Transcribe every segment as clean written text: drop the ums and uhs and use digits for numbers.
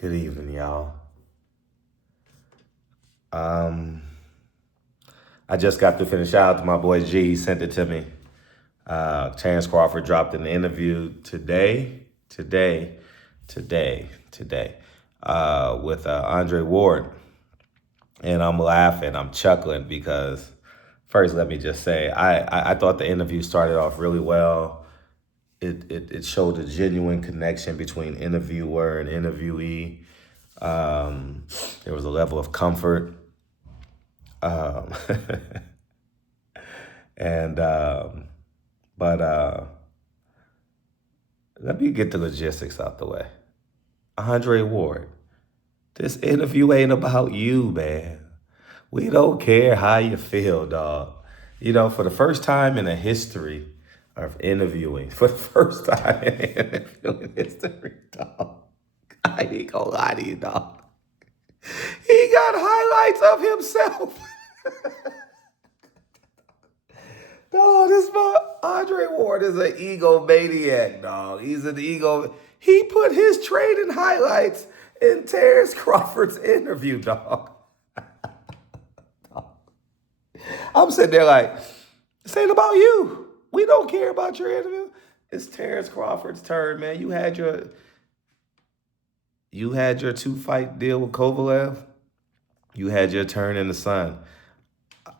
Good evening, y'all. I just got to finish. Shout out to my boy G. He sent it to me. Terrence Crawford dropped an interview today, with Andre Ward. And I'm laughing, I'm chuckling because first, let me just say, I thought the interview started off really well. It showed a genuine connection between interviewer and interviewee. There was a level of comfort. Um, and but let me get the logistics out the way. Andre Ward, this interview ain't about you, man. We don't care how you feel, dog. You know, for the first time in the history of interviewing, for the first time in interviewing history, dog. I ain't gonna lie to you, dog. He got highlights of himself. Dog, this Andre Ward is an egomaniac, dog. He's an ego. He put his training highlights in Terrence Crawford's interview, dog. I'm sitting there like, this ain't about you. We don't care about your interview. It's Terrence Crawford's turn, man. You had your 2-fight deal with Kovalev. You had your turn in the sun.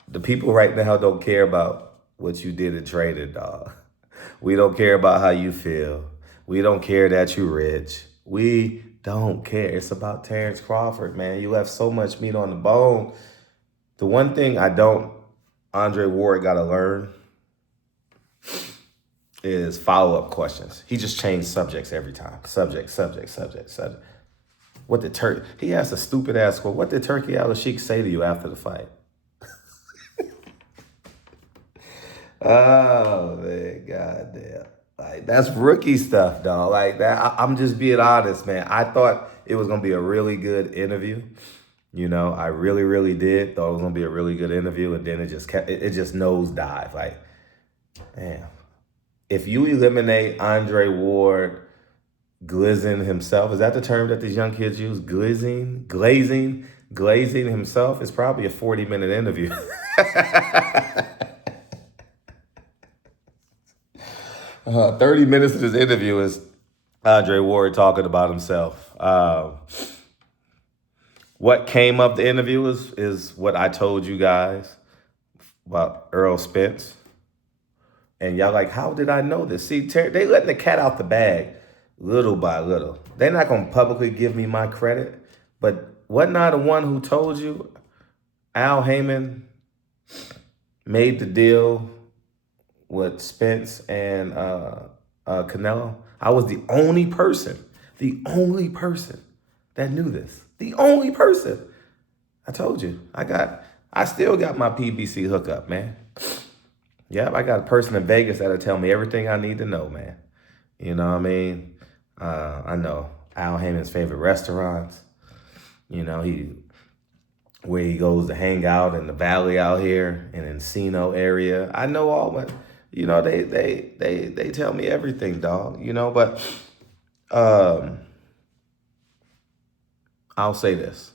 The people right now don't care about what you did in training, dog. We don't care about how you feel. We don't care that you're rich. We don't care. It's about Terrence Crawford, man. You left so much meat on the bone. The one thing Andre Ward got to learn is follow-up questions. He just changed subjects every time. Subject. He asked a stupid ass quote. What did Turkey Al-Sheikh say to you after the fight? Oh, man, goddamn. Like, that's rookie stuff, dog. Like, that. I'm just being honest, man. I thought it was going to be a really good interview. You know, I really, really did. Thought it was going to be a really good interview. And then it just nosedive. Like, damn. If you eliminate Andre Ward glazing himself, is that the term that these young kids use? Glazing himself is probably a 40-minute interview. 30 minutes of this interview is Andre Ward talking about himself. What came up the interview is what I told you guys about Earl Spence. And y'all like, how did I know this? See, they letting the cat out the bag little by little. They're not going to publicly give me my credit. But wasn't I the one who told you Al Heyman made the deal with Spence and Canelo? I was the only person that knew this. The only person. I told you. I still got my PBC hookup, man. Yep, I got a person in Vegas that'll tell me everything I need to know, man. You know what I mean? I know Al Heyman's favorite restaurants. You know, where he goes to hang out in the valley out here in Encino area. I know all, but you know, they tell me everything, dog. You know, but I'll say this.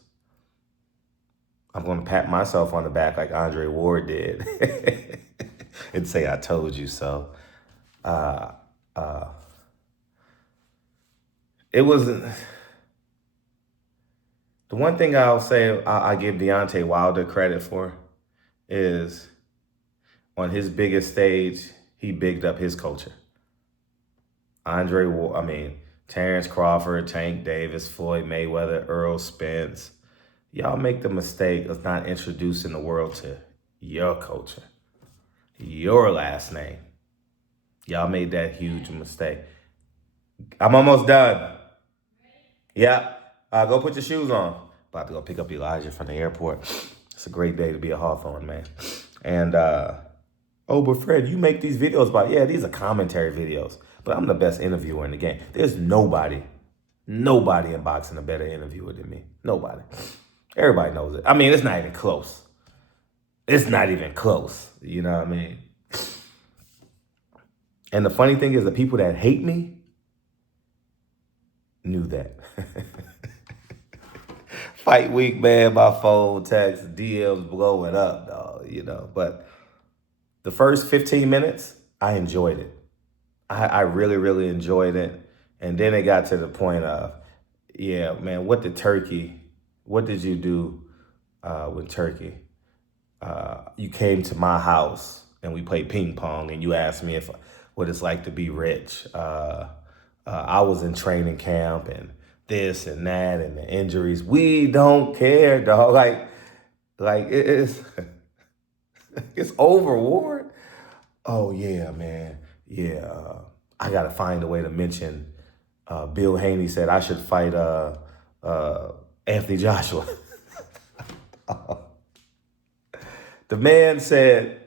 I'm gonna pat myself on the back like Andre Ward did and say I told you so. It wasn't. The one thing I'll say I give Deontay Wilder credit for is on his biggest stage, he bigged up his culture. Terrence Crawford, Tank Davis, Floyd Mayweather, Earl Spence. Y'all make the mistake of not introducing the world to your culture, your last name. Y'all made that huge mistake. I'm almost done. Yeah. Go put your shoes on. About to go pick up Elijah from the airport. It's a great day to be a Hawthorne, man. And, but Fred, you make these videos these are commentary videos. But I'm the best interviewer in the game. There's nobody in boxing a better interviewer than me. Nobody. Everybody knows it. I mean, it's not even close. You know what I mean? And the funny thing is the people that hate me knew that. Fight week, man, my phone, text, DMs blowing up, dog. But the first 15 minutes, I enjoyed it. I really, really enjoyed it. And then it got to the point of, yeah, man, what did you do with Turkey? You came to my house and we played ping pong and you asked me if what it's like to be rich. I was in training camp and this and that and the injuries. We don't care, dog. Like it's it's over, Ward. Oh yeah, man. Yeah, I gotta find a way to mention. Bill Haney said I should fight Anthony Joshua. The man said,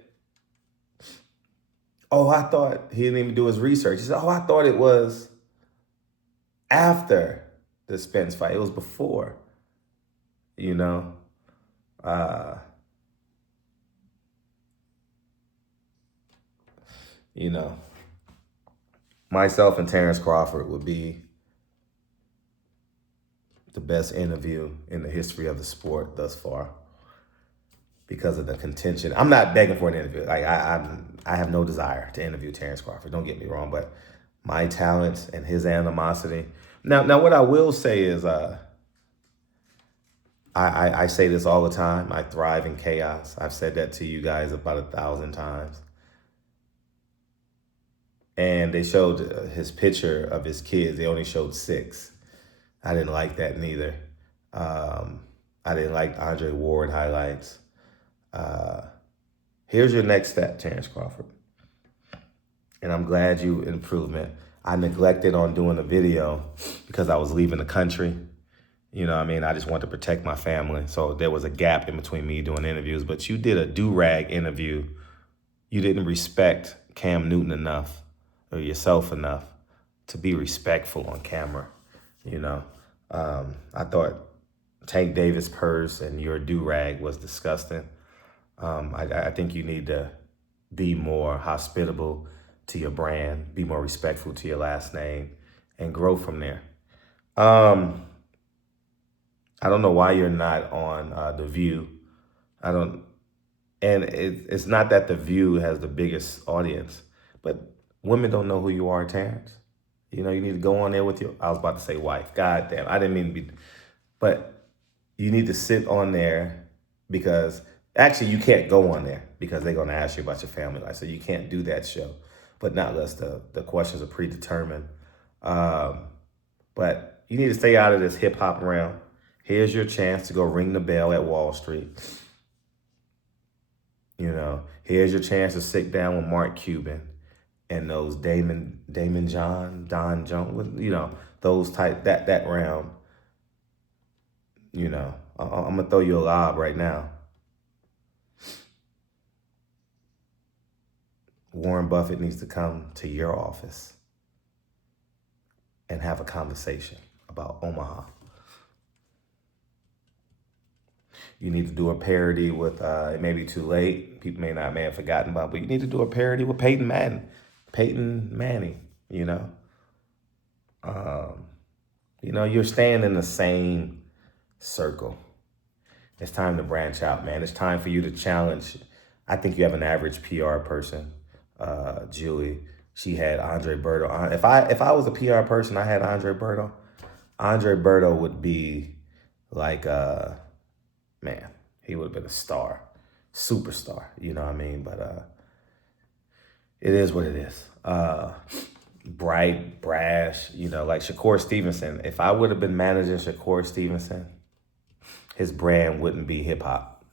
"Oh, I thought he didn't even do his research." He said, "Oh, I thought it was after the Spence fight. It was before." You know, uh, you know, myself and Terrence Crawford would be the best interview in the history of the sport thus far because of the contention. I'm not begging for an interview. Like I have no desire to interview Terrence Crawford. Don't get me wrong, but my talents and his animosity. Now, what I will say is, I say this all the time. I thrive in chaos. I've said that to you guys about 1,000 times. And they showed his picture of his kids. They only showed 6. I didn't like that neither. I didn't like Andre Ward highlights. Here's your next step, Terrence Crawford. And I'm glad you improvement. I neglected on doing a video because I was leaving the country. You know what I mean? I just wanted to protect my family. So there was a gap in between me doing interviews. But you did a do-rag interview. You didn't respect Cam Newton enough or yourself enough to be respectful on camera. I thought Tank Davis' purse and your do-rag was disgusting. I think you need to be more hospitable to your brand, be more respectful to your last name, and grow from there. I don't know why you're not on The View. And it's not that The View has the biggest audience, but women don't know who you are, Terrence. You need to go on there with I was about to say wife. God damn, I didn't mean to be, but you need to sit on there because actually you can't go on there because they're going to ask you about your family life. So you can't do that show, but not unless the questions are predetermined. But you need to stay out of this hip hop realm. Here's your chance to go ring the bell at Wall Street. Here's your chance to sit down with Mark Cuban and those Don Jones, those type, that round. I'm going to throw you a lob right now. Warren Buffett needs to come to your office and have a conversation about Omaha. You need to do a parody with, it may be too late. People may have forgotten about, but you need to do a parody with Peyton Manning, you're staying in the same circle. It's time to branch out, man. It's time for you to challenge. I think you have an average PR person. Julie, she had Andre Berto. If I was a PR person, I had Andre Berto. Andre Berto would be like, man, he would have been a star, superstar. You know what I mean? But it is what it is. Bright, brash, like Shakur Stevenson. If I would have been managing Shakur Stevenson, his brand wouldn't be hip hop.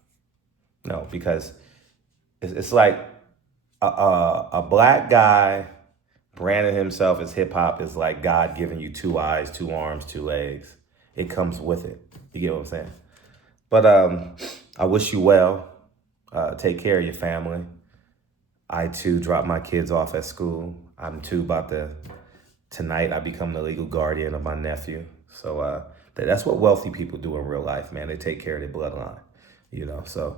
No, because it's like a black guy branding himself as hip hop is like God giving you 2 eyes, 2 arms, 2 legs. It comes with it. You get what I'm saying? But I wish you well. Take care of your family. I too dropped my kids off at school. I'm too tonight I become the legal guardian of my nephew. So that's what wealthy people do in real life, man. They take care of their bloodline, So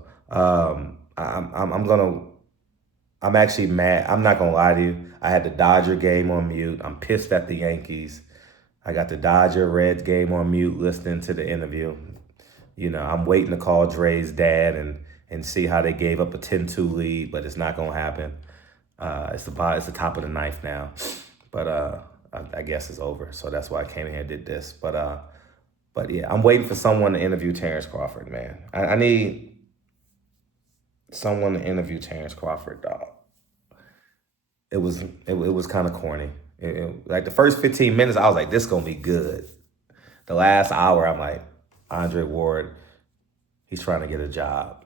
I'm actually mad. I'm not gonna lie to you. I had the Dodger game on mute. I'm pissed at the Yankees. I got the Dodger Reds game on mute listening to the interview. You know, I'm waiting to call Dre's dad and see how they gave up a 10-2 lead, but it's not gonna happen. It's the top of the ninth now, but I guess it's over. So that's why I came in here and did this. But yeah, I'm waiting for someone to interview Terrence Crawford, man. I need someone to interview Terrence Crawford, dog. It was kind of corny. Like the first 15 minutes, I was like, this gonna be good. The last hour, I'm like, Andre Ward, he's trying to get a job.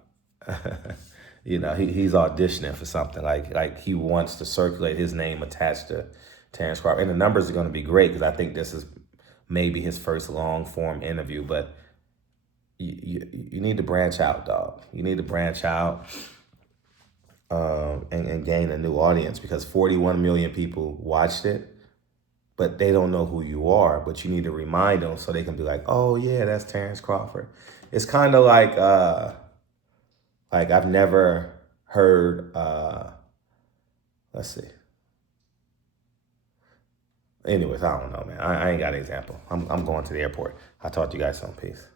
You know, he's auditioning for something. Like he wants to circulate his name attached to Terrence Crawford. And the numbers are going to be great because I think this is maybe his first long form interview. But you need to branch out, dog. You need to branch out and gain a new audience because 41 million people watched it, but they don't know who you are. But you need to remind them so they can be like, oh, yeah, that's Terrence Crawford. It's kind of like I've never heard, let's see. Anyways, I don't know, man. I ain't got an example. I'm going to the airport. I'll talk to you guys soon. Peace.